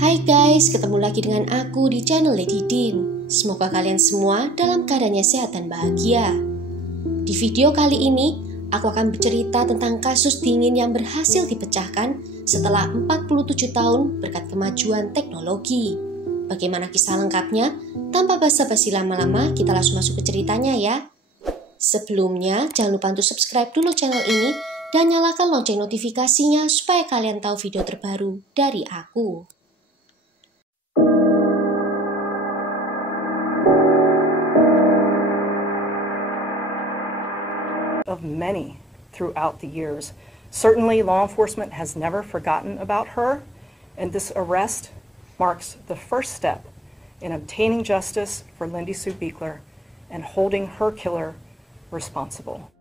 Hai guys, ketemu lagi dengan aku di channel Lady Din. Semoga kalian semua dalam keadaannya sehat dan bahagia. Di video kali ini, aku akan bercerita tentang kasus dingin yang berhasil dipecahkan setelah 47 tahun berkat kemajuan teknologi. Bagaimana kisah lengkapnya? Tanpa basa-basi lama-lama, kita langsung masuk ke ceritanya ya. Sebelumnya, jangan lupa untuk subscribe dulu channel ini dan nyalakan lonceng notifikasinya supaya kalian tahu video terbaru dari aku. Of many throughout the years. Certainly, law enforcement has never forgotten about her, and this arrest marks the first step in obtaining justice for Lindy Sue Buechler and holding her killer responsible.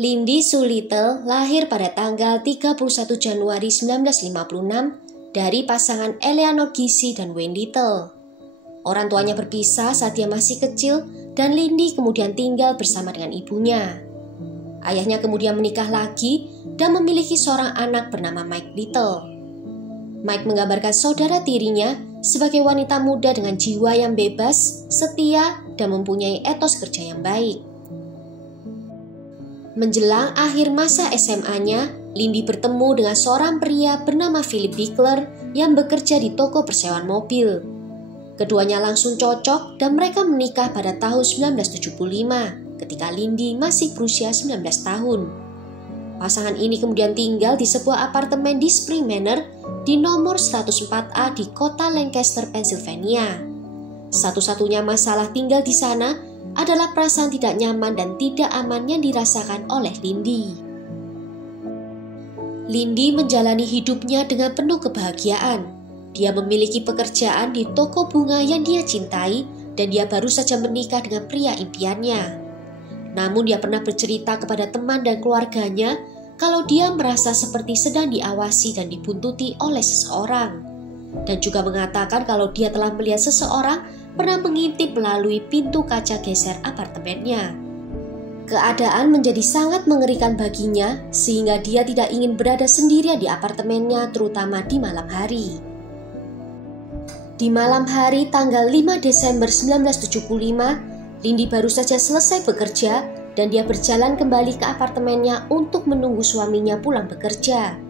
Lindy Sue Little lahir pada tanggal 31 Januari 1956 dari pasangan Eleanor Gissie dan Wayne Little. Orang tuanya berpisah saat dia masih kecil dan Lindy kemudian tinggal bersama dengan ibunya. Ayahnya kemudian menikah lagi dan memiliki seorang anak bernama Mike Little. Mike menggambarkan saudara tirinya sebagai wanita muda dengan jiwa yang bebas, setia, dan mempunyai etos kerja yang baik. Menjelang akhir masa SMA-nya, Lindy bertemu dengan seorang pria bernama Philip Buechler yang bekerja di toko persewaan mobil. Keduanya langsung cocok dan mereka menikah pada tahun 1975 ketika Lindy masih berusia 19 tahun. Pasangan ini kemudian tinggal di sebuah apartemen di Spring Manor di nomor 104A di kota Lancaster, Pennsylvania. Satu-satunya masalah tinggal di sana adalah perasaan tidak nyaman dan tidak aman yang dirasakan oleh Lindy. Lindy menjalani hidupnya dengan penuh kebahagiaan. Dia memiliki pekerjaan di toko bunga yang dia cintai dan dia baru saja menikah dengan pria impiannya. Namun dia pernah bercerita kepada teman dan keluarganya kalau dia merasa seperti sedang diawasi dan dibuntuti oleh seseorang. Dan juga mengatakan kalau dia telah melihat seseorang pernah mengintip melalui pintu kaca geser apartemennya. Keadaan menjadi sangat mengerikan baginya sehingga dia tidak ingin berada sendirian di apartemennya terutama di malam hari. Di malam hari tanggal 5 Desember 1975, Lindy baru saja selesai bekerja dan dia berjalan kembali ke apartemennya untuk menunggu suaminya pulang bekerja.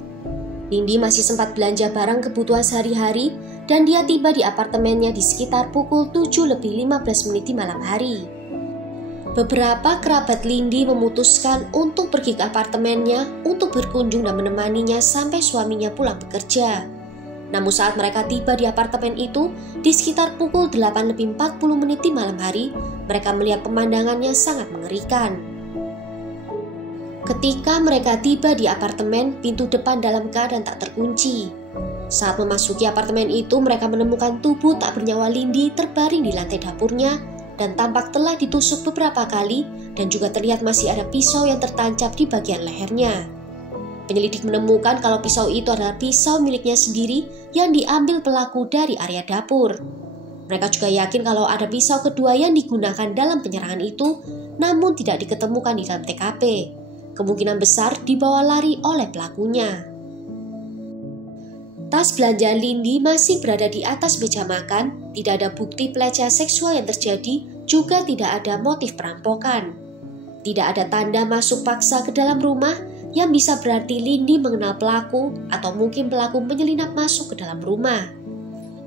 Lindy masih sempat belanja barang kebutuhan sehari-hari dan dia tiba di apartemennya di sekitar pukul 7:15 di malam hari. Beberapa kerabat Lindy memutuskan untuk pergi ke apartemennya untuk berkunjung dan menemaninya sampai suaminya pulang bekerja. Namun saat mereka tiba di apartemen itu, di sekitar pukul 8:40 di malam hari, mereka melihat pemandangan yang sangat mengerikan. Ketika mereka tiba di apartemen, pintu depan dalam keadaan tak terkunci. Saat memasuki apartemen itu, mereka menemukan tubuh tak bernyawa Lindy terbaring di lantai dapurnya dan tampak telah ditusuk beberapa kali dan juga terlihat masih ada pisau yang tertancap di bagian lehernya. Penyelidik menemukan kalau pisau itu adalah pisau miliknya sendiri yang diambil pelaku dari area dapur. Mereka juga yakin kalau ada pisau kedua yang digunakan dalam penyerangan itu, namun tidak diketemukan di dalam TKP. Kemungkinan besar dibawa lari oleh pelakunya. Tas belanjaan Lindy masih berada di atas meja makan, tidak ada bukti pelecehan seksual yang terjadi, juga tidak ada motif perampokan. Tidak ada tanda masuk paksa ke dalam rumah, yang bisa berarti Lindy mengenal pelaku atau mungkin pelaku menyelinap masuk ke dalam rumah.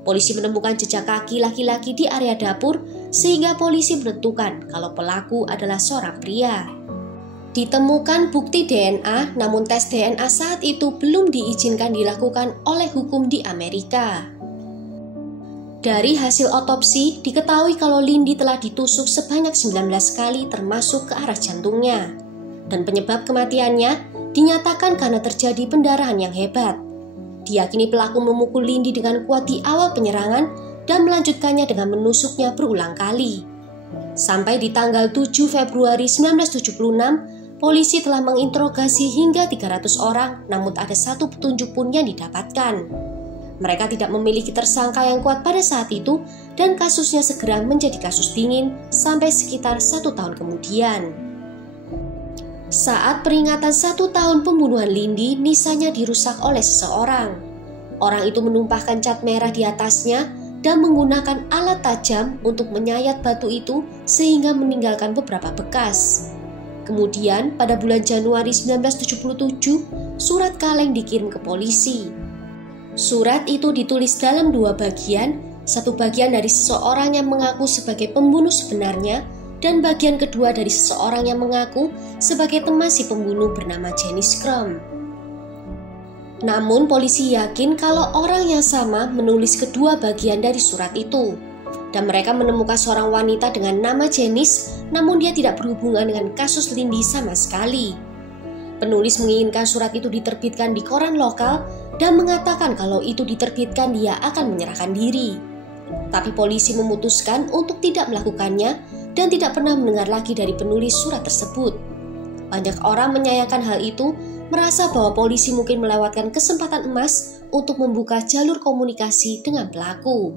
Polisi menemukan jejak kaki laki-laki di area dapur sehingga polisi menentukan kalau pelaku adalah seorang pria. Ditemukan bukti DNA, namun tes DNA saat itu belum diizinkan dilakukan oleh hukum di Amerika. Dari hasil otopsi, diketahui kalau Lindy telah ditusuk sebanyak 19 kali termasuk ke arah jantungnya. Dan penyebab kematiannya dinyatakan karena terjadi pendarahan yang hebat. Diyakini pelaku memukul Lindy dengan kuat di awal penyerangan dan melanjutkannya dengan menusuknya berulang kali. Sampai di tanggal 7 Februari 1976, polisi telah menginterogasi hingga 300 orang, namun tak ada satu petunjuk pun yang didapatkan. Mereka tidak memiliki tersangka yang kuat pada saat itu dan kasusnya segera menjadi kasus dingin sampai sekitar 1 tahun kemudian. Saat peringatan 1 tahun pembunuhan Lindy, nisanya dirusak oleh seseorang. Orang itu menumpahkan cat merah di atasnya dan menggunakan alat tajam untuk menyayat batu itu sehingga meninggalkan beberapa bekas. Kemudian pada bulan Januari 1977, surat kaleng dikirim ke polisi. Surat itu ditulis dalam dua bagian, satu bagian dari seseorang yang mengaku sebagai pembunuh sebenarnya dan bagian kedua dari seseorang yang mengaku sebagai teman si pembunuh bernama Janice Crumb. Namun polisi yakin kalau orang yang sama menulis kedua bagian dari surat itu. Dan mereka menemukan seorang wanita dengan nama Janice, namun dia tidak berhubungan dengan kasus Lindy sama sekali. Penulis menginginkan surat itu diterbitkan di koran lokal dan mengatakan kalau itu diterbitkan dia akan menyerahkan diri. Tapi polisi memutuskan untuk tidak melakukannya dan tidak pernah mendengar lagi dari penulis surat tersebut. Banyak orang menyayangkan hal itu, merasa bahwa polisi mungkin melewatkan kesempatan emas untuk membuka jalur komunikasi dengan pelaku.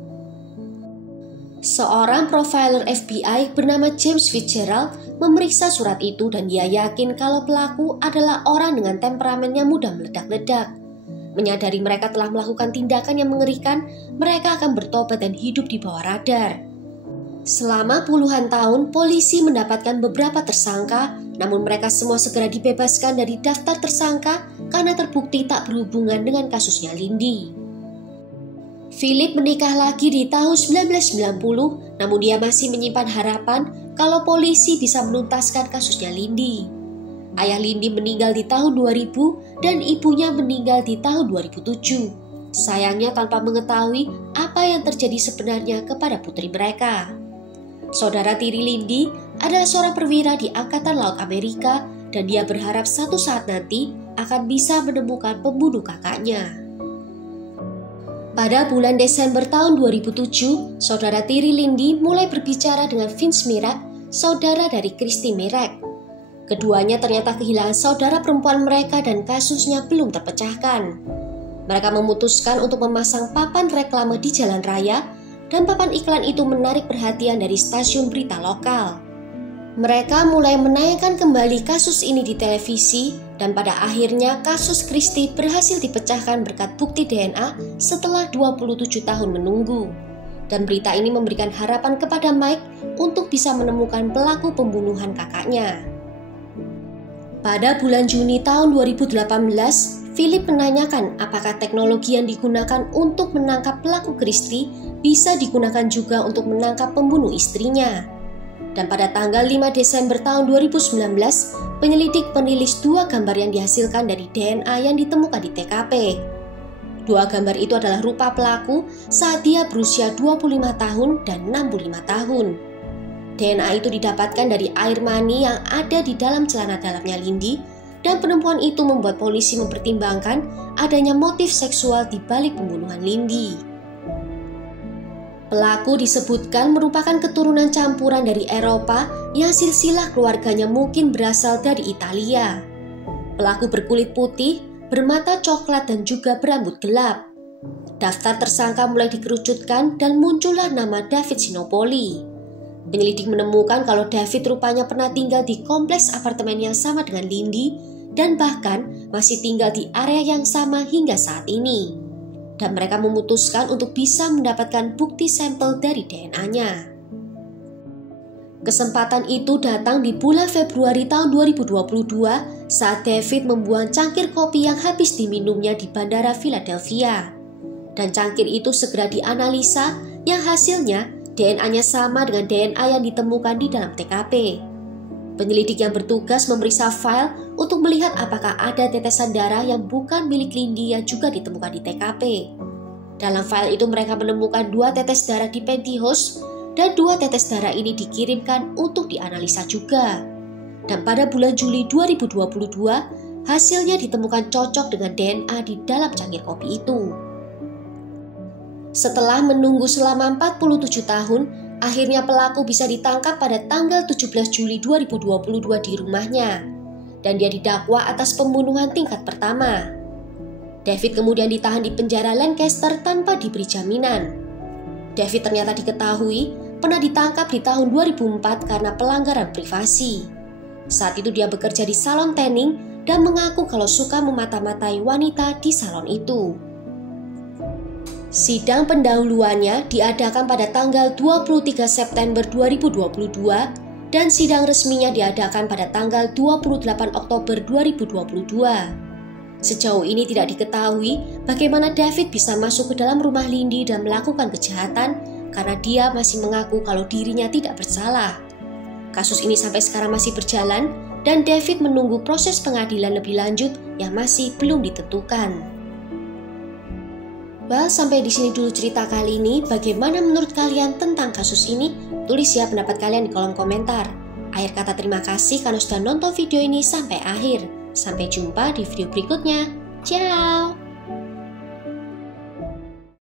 Seorang profiler FBI bernama James Fitzgerald memeriksa surat itu dan dia yakin kalau pelaku adalah orang dengan temperamen yang mudah meledak-ledak. Menyadari mereka telah melakukan tindakan yang mengerikan, mereka akan bertobat dan hidup di bawah radar. Selama puluhan tahun, polisi mendapatkan beberapa tersangka, namun mereka semua segera dibebaskan dari daftar tersangka karena terbukti tak berhubungan dengan kasusnya Lindy. Philip menikah lagi di tahun 1990, namun dia masih menyimpan harapan kalau polisi bisa menuntaskan kasusnya Lindy. Ayah Lindy meninggal di tahun 2000 dan ibunya meninggal di tahun 2007. Sayangnya tanpa mengetahui apa yang terjadi sebenarnya kepada putri mereka. Saudara tiri Lindy adalah seorang perwira di Angkatan Laut Amerika dan dia berharap suatu saat nanti akan bisa menemukan pembunuh kakaknya. Pada bulan Desember tahun 2007, saudara tiri Lindy mulai berbicara dengan Vince Mirak, saudara dari Christy Mirak. Keduanya ternyata kehilangan saudara perempuan mereka dan kasusnya belum terpecahkan. Mereka memutuskan untuk memasang papan reklame di jalan raya dan papan iklan itu menarik perhatian dari stasiun berita lokal. Mereka mulai menayangkan kembali kasus ini di televisi dan pada akhirnya kasus Christy berhasil dipecahkan berkat bukti DNA setelah 27 tahun menunggu. Dan berita ini memberikan harapan kepada Mike untuk bisa menemukan pelaku pembunuhan kakaknya. Pada bulan Juni tahun 2018, Philip menanyakan apakah teknologi yang digunakan untuk menangkap pelaku Christy bisa digunakan juga untuk menangkap pembunuh istrinya. Dan pada tanggal 5 Desember tahun 2019, penyelidik merilis dua gambar yang dihasilkan dari DNA yang ditemukan di TKP. Dua gambar itu adalah rupa pelaku saat dia berusia 25 tahun dan 65 tahun. DNA itu didapatkan dari air mani yang ada di dalam celana dalamnya Lindy, dan penemuan itu membuat polisi mempertimbangkan adanya motif seksual di balik pembunuhan Lindy. Pelaku disebutkan merupakan keturunan campuran dari Eropa yang silsilah keluarganya mungkin berasal dari Italia. Pelaku berkulit putih, bermata coklat dan juga berambut gelap. Daftar tersangka mulai dikerucutkan dan muncullah nama David Sinopoli. Penyelidik menemukan kalau David rupanya pernah tinggal di kompleks apartemen yang sama dengan Lindy dan bahkan masih tinggal di area yang sama hingga saat ini. Dan mereka memutuskan untuk bisa mendapatkan bukti sampel dari DNA-nya. Kesempatan itu datang di bulan Februari tahun 2022 saat David membuang cangkir kopi yang habis diminumnya di Bandara Philadelphia. Dan cangkir itu segera dianalisa yang hasilnya DNA-nya sama dengan DNA yang ditemukan di dalam TKP. Penyelidik yang bertugas memeriksa file untuk melihat apakah ada tetesan darah yang bukan milik Lindy yang juga ditemukan di TKP. Dalam file itu mereka menemukan 2 tetes darah di pantyhose dan 2 tetes darah ini dikirimkan untuk dianalisa juga. Dan pada bulan Juli 2022, hasilnya ditemukan cocok dengan DNA di dalam cangkir kopi itu. Setelah menunggu selama 47 tahun, akhirnya pelaku bisa ditangkap pada tanggal 17 Juli 2022 di rumahnya, dan dia didakwa atas pembunuhan tingkat pertama. David kemudian ditahan di penjara Lancaster tanpa diberi jaminan. David ternyata diketahui pernah ditangkap di tahun 2004 karena pelanggaran privasi. Saat itu dia bekerja di salon tanning dan mengaku kalau suka memata-matai wanita di salon itu. Sidang pendahuluannya diadakan pada tanggal 23 September 2022 dan sidang resminya diadakan pada tanggal 28 Oktober 2022. Sejauh ini tidak diketahui bagaimana David bisa masuk ke dalam rumah Lindy dan melakukan kejahatan karena dia masih mengaku kalau dirinya tidak bersalah. Kasus ini sampai sekarang masih berjalan dan David menunggu proses pengadilan lebih lanjut yang masih belum ditentukan. Well, sampai di sini dulu cerita kali ini. Bagaimana menurut kalian tentang kasus ini? Tulis ya pendapat kalian di kolom komentar. Akhir kata terima kasih karena sudah nonton video ini sampai akhir. Sampai jumpa di video berikutnya. Ciao!